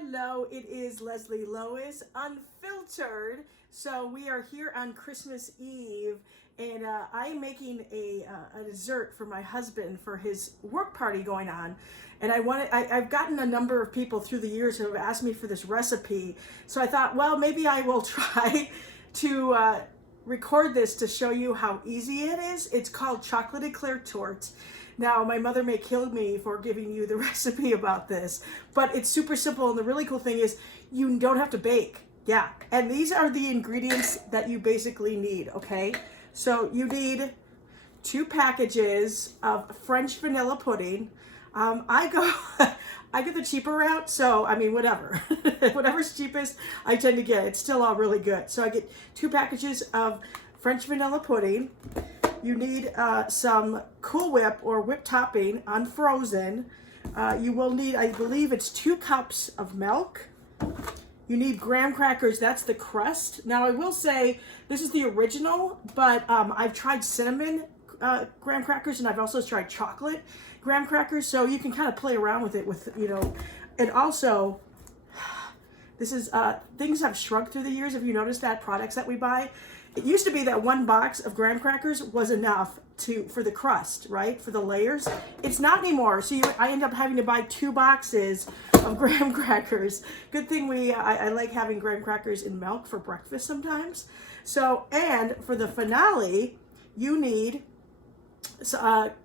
Hello, it is Leslie Lois, Unfiltered. So we are here on Christmas Eve, and I'm making a dessert for my husband for his work party going on. And I've gotten a number of people through the years who have asked me for this recipe. So I thought, well, maybe I will try to record this to show you how easy it is. It's called chocolate eclair torte. Now, my mother may kill me for giving you the recipe about this, but it's super simple. And the really cool thing is you don't have to bake. Yeah. And these are the ingredients that you basically need. Okay. So you need 2 packages of French vanilla pudding. I get the cheaper route. So, I mean, whatever, whatever's cheapest, I tend to get. It's still all really good. So I get 2 packages of French vanilla pudding. You need some Cool Whip or whipped topping unfrozen. You will need, I believe it's 2 cups of milk. You need graham crackers, that's the crust. Now I will say this is the original, but I've tried cinnamon graham crackers, and I've also tried chocolate graham crackers, so you can kind of play around with it with, you know. And also, this is, things have shrunk through the years. Have you noticed that, products that we buy? It used to be that 1 box of graham crackers was enough for the crust, right? For the layers. It's not anymore. So I end up having to buy 2 boxes of graham crackers. Good thing I like having graham crackers in milk for breakfast sometimes. So, and for the finale, you need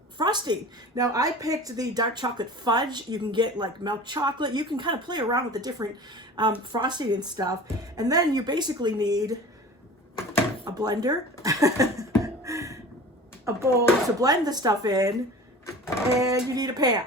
frosting. Now I picked the dark chocolate fudge. You can get like milk chocolate. You can kind of play around with the different frosting and stuff. And then you basically need a blender, a bowl to blend the stuff in, and you need a pan.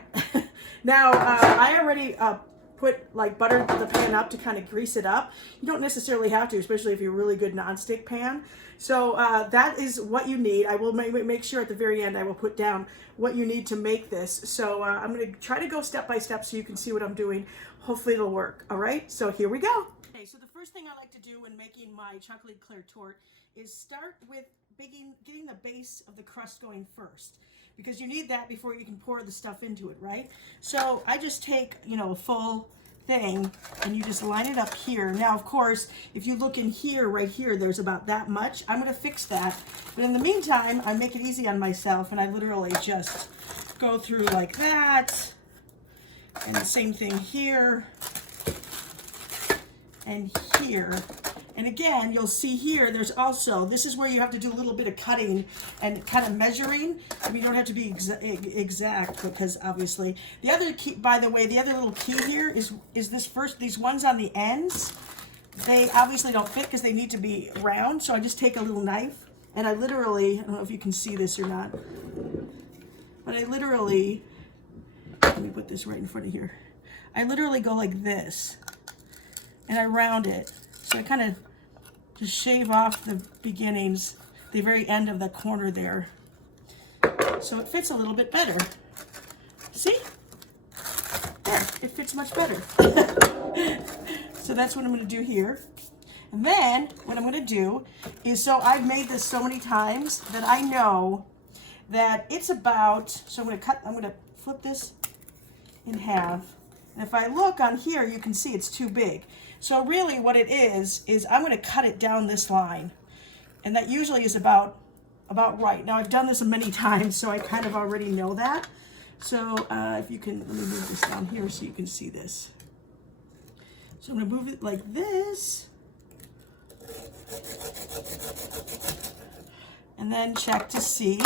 Now, I already buttered the pan up to kind of grease it up. You don't necessarily have to, especially if you're a really good nonstick pan. So that is what you need. I will make sure at the very end I will put down what you need to make this. So I'm going to try to go step by step so you can see what I'm doing. Hopefully it'll work. All right, so here we go. Okay, so the first thing I like to do when making my chocolate eclair torte is start with getting the base of the crust going first, because you need that before you can pour the stuff into it, right? So I just take, you know, a full thing and you just line it up here. Now, of course, if you look in here, right here, there's about that much. I'm going to fix that. But in the meantime, I make it easy on myself, and I literally just go through like that. And the same thing here and here. And again, you'll see here, there's also, this is where you have to do a little bit of cutting and kind of measuring. I mean, you don't have to be exact, because obviously, the other key, by the way, the other little key here is these ones on the ends. They obviously don't fit because they need to be round. So I just take a little knife, and I literally, I don't know if you can see this or not, but I literally, let me put this right in front of here. I literally go like this, and I round it. So I kind of just shave off the beginnings, the very end of the corner there. So it fits a little bit better. See? There, it fits much better. So that's what I'm going to do here. And then what I'm going to do is, so I've made this so many times that I know that it's about, so I'm going to flip this in half. And if I look on here, you can see it's too big. So really what it is I'm going to cut it down this line. And that usually is about right. Now I've done this many times, so I kind of already know that. So if you can, let me move this down here so you can see this. So I'm going to move it like this. And then check to see.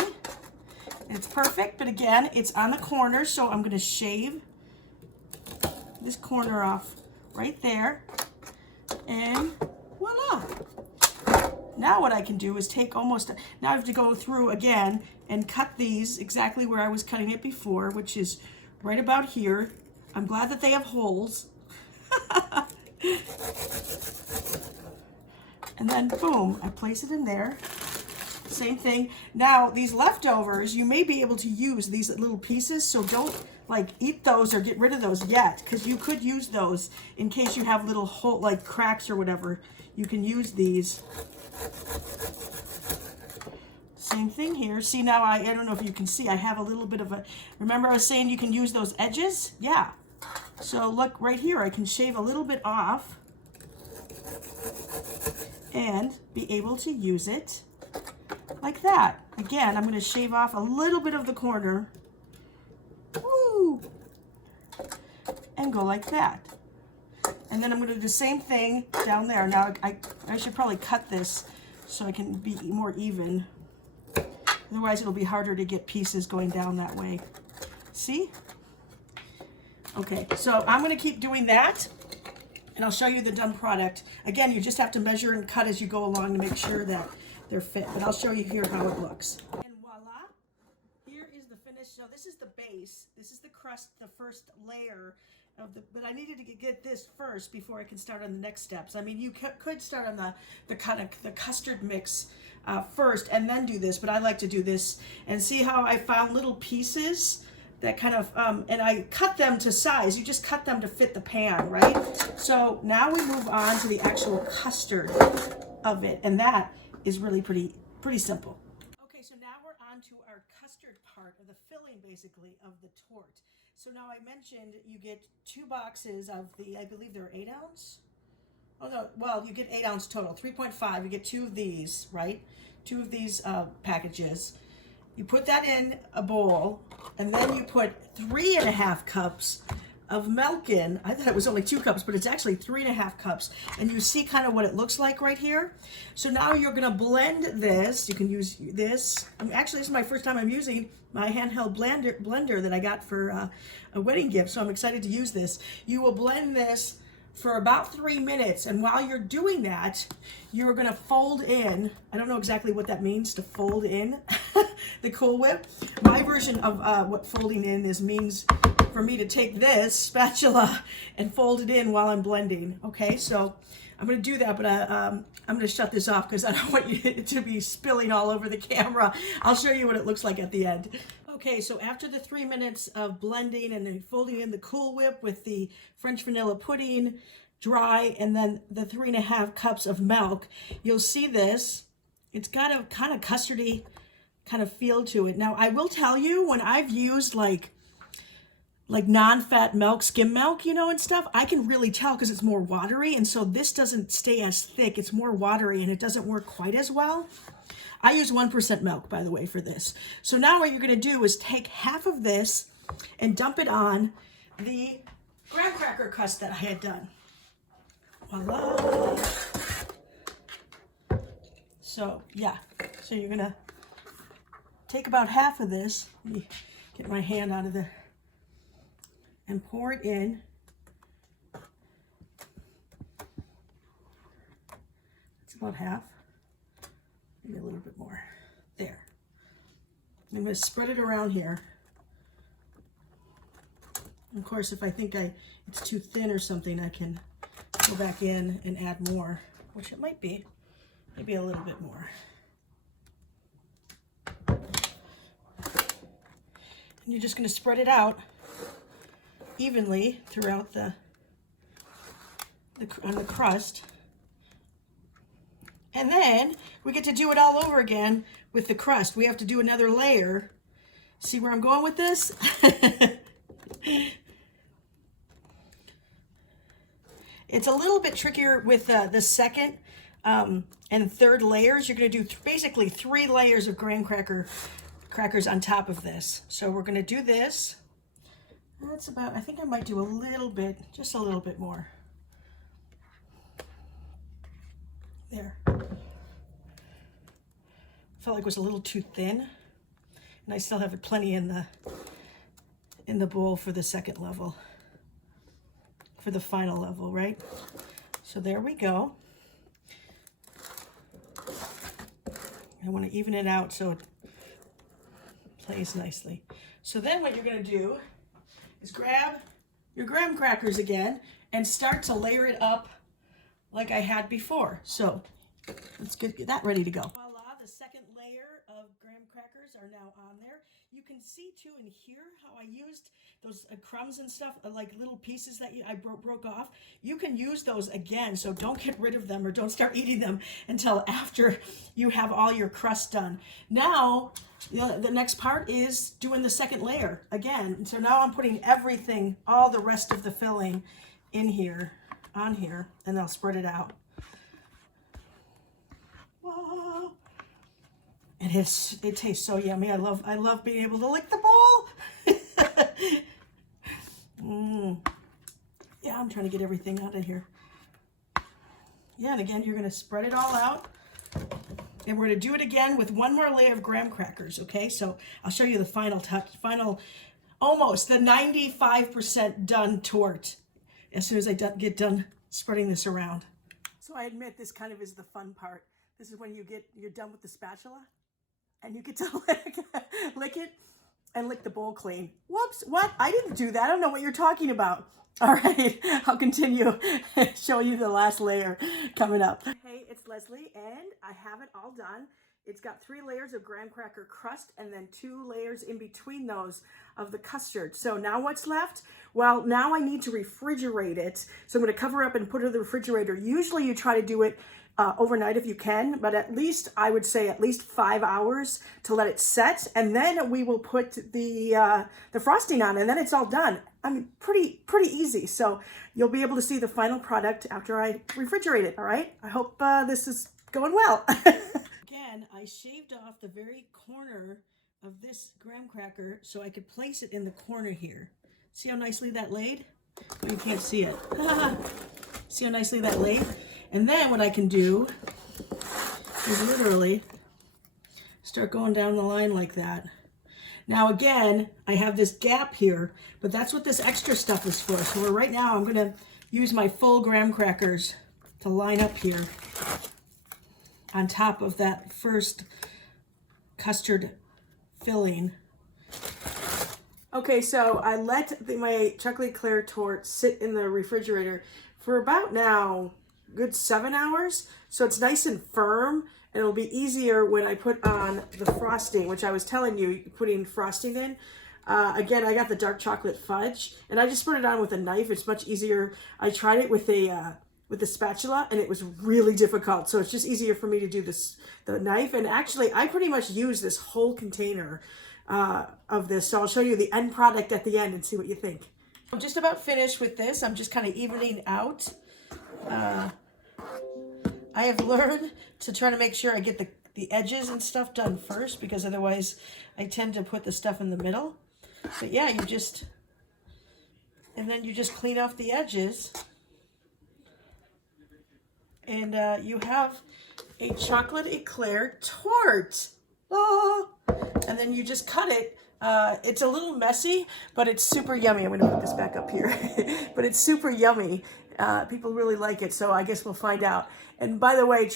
It's perfect, but again, it's on the corner, so I'm going to shave this corner off right there, and voila. Now what I can do is take now I have to go through again and cut these exactly where I was cutting it before, which is right about here. I'm glad that they have holes. And then boom, I place it in there. Same thing. Now these leftovers, you may be able to use these little pieces, so don't like eat those or get rid of those yet, because you could use those in case you have little hole, like cracks or whatever. You can use these. Same thing here. See, now I don't know if you can see, I have a little bit of a, remember I was saying you can use those edges? Yeah. So look right here, I can shave a little bit off and be able to use it like that. Again, I'm going to shave off a little bit of the corner. Woo! And go like that. And then I'm going to do the same thing down there. Now I should probably cut this so I can be more even. Otherwise it'll be harder to get pieces going down that way. See? Okay, so I'm going to keep doing that. And I'll show you the done product. Again, you just have to measure and cut as you go along to make sure that they're fit. But I'll show you here how it looks. And voila, here is the finished. So this is the base. This is the crust, the first layer of the. But I needed to get this first before I can start on the next steps. I mean, you could start on the custard mix first and then do this. But I like to do this and see how I found little pieces. That kind of, and I cut them to size. You just cut them to fit the pan, right? So now we move on to the actual custard of it, and that is really pretty simple. Okay, so now we're on to our custard part, or the filling, basically, of the torte. So now I mentioned you get 2 boxes of the, I believe they're 8 ounce? Oh no, well, you get 8 ounce total, 3.5. You get 2 of these, right? 2 of these packages. You put that in a bowl, and then you put 3.5 cups of milk in. I thought it was only 2 cups, but it's actually 3.5 cups. And you see kind of what it looks like right here. So now you're going to blend this. You can use this. Actually, this is my first time I'm using my handheld blender that I got for a wedding gift. So I'm excited to use this. You will blend this for about 3 minutes, and while you're doing that, you're going to fold in. I don't know exactly what that means, to fold in the Cool Whip. My version of what folding in means for me to take this spatula and fold it in while I'm blending. Okay, so I'm going to do that, but I'm going to shut this off because I don't want you to be spilling all over the camera. I'll show you what it looks like at the end. Okay, so after the 3 minutes of blending and then folding in the Cool Whip with the French vanilla pudding dry, and then the 3.5 cups of milk, you'll see this. It's got a kind of custardy kind of feel to it. Now, I will tell you, when I've used like non-fat milk, skim milk, you know, and stuff, I can really tell because it's more watery, and so this doesn't stay as thick. It's more watery, and it doesn't work quite as well. I use 1% milk, by the way, for this. So now what you're going to do is take half of this and dump it on the graham cracker crust that I had done. Voila. So, yeah. So you're going to take about half of this. Let me get my hand out of the... and pour it in. It's about half. Maybe a little bit more. There. I'm going to spread it around here. And of course, if I think it's too thin or something, I can go back in and add more, which it might be. Maybe a little bit more. And you're just going to spread it out evenly throughout on the crust. And then we get to do it all over again with the crust. We have to do another layer. See where I'm going with this? It's a little bit trickier with the second and third layers. You're going to do basically 3 layers of graham crackers on top of this. So we're going to do this. That's about, I think I might do a little bit, just a little bit more. There. Felt like it was a little too thin, and I still have plenty in the bowl for the second level, for the final level, right? So there we go. I want to even it out so it plays nicely. So then what you're going to do is grab your graham crackers again and start to layer it up like I had before. So let's get that ready to go. Voila, the second second layer of graham crackers are now on there. You can see too and hear how I used those crumbs and stuff, like little pieces that I broke off. You can use those again, so don't get rid of them or don't start eating them until after you have all your crust done. Now, the next part is doing the second layer again. So now I'm putting everything, all the rest of the filling in here, on here, and I'll spread it out. Whoa. And it tastes so yummy. I love being able to lick the bowl. Yeah, I'm trying to get everything out of here. Yeah, and again, you're going to spread it all out. And we're going to do it again with one more layer of graham crackers, okay? So I'll show you the final touch, almost the 95% done torte as soon as I get done spreading this around. So I admit this kind of is the fun part. This is when you're done with the spatula and you get to lick it and lick the bowl clean. Whoops, what? I didn't do that. I don't know what you're talking about. All right, I'll continue showing you the last layer coming up. Hey, it's Leslie, and I have it all done. It's got 3 layers of graham cracker crust and then 2 layers in between those of the custard. So now what's left? Well, now I need to refrigerate it. So I'm going to cover up and put it in the refrigerator. Usually you try to do it overnight if you can, but at least I would say at least 5 hours to let it set, and then we will put the frosting on, and then it's all done. I mean, pretty easy. So you'll be able to see the final product after I refrigerate it. All right. I hope this is going well. Again, I shaved off the very corner of this graham cracker so I could place it in the corner here. See how nicely that laid? Oh, you can't see it. See how nicely that laid? And then what I can do is literally start going down the line like that. Now again, I have this gap here, but that's what this extra stuff is for. So right now I'm gonna use my full graham crackers to line up here on top of that first custard filling. Okay, so I let my chocolate Eclair torte sit in the refrigerator for about now good 7 hours, so it's nice and firm, and it'll be easier when I put on the frosting, which I was telling you, putting frosting in. Again, I got the dark chocolate fudge, and I just put it on with a knife. It's much easier. I tried it with the spatula, and it was really difficult, so it's just easier for me to do the knife. And actually, I pretty much use this whole container of this, so I'll show you the end product at the end and see what you think. I'm just about finished with this. I'm just kind of evening out. I have learned to try to make sure I get the edges and stuff done first, because otherwise I tend to put the stuff in the middle. But yeah, and then you just clean off the edges, and you have a chocolate Eclair torte. Oh, and then you just cut it. It's a little messy, but it's super yummy. I'm going to put this back up here. But it's super yummy. People really like it, so I guess we'll find out. And by the way,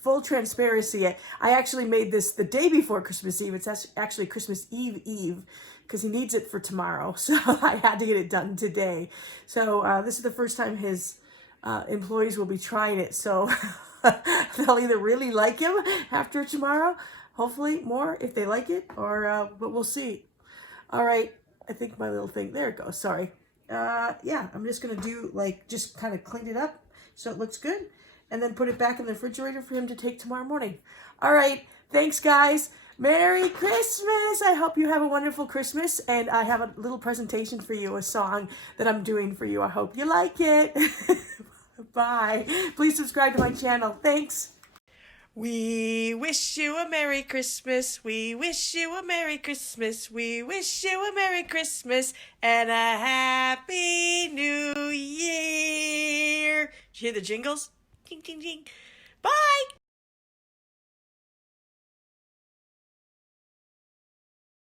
full transparency, I actually made this the day before Christmas Eve. It's actually Christmas Eve, because he needs it for tomorrow. So I had to get it done today. So this is the first time his employees will be trying it. So they'll either really like him after tomorrow, hopefully more if they like it, or but we'll see. All right, I think my little thing, there it goes, sorry. Yeah, I'm just gonna do just kind of clean it up so it looks good, and then put it back in the refrigerator for him to take tomorrow morning. All right, thanks guys. Merry Christmas. I hope you have a wonderful Christmas, and I have a little presentation for you, a song that I'm doing for you. I hope you like it. Bye. Please subscribe to my channel. Thanks. We wish you a Merry Christmas. We wish you a Merry Christmas. We wish you a Merry Christmas and a Happy New Year. Did you hear the jingles? Ding, ding, ding. Bye.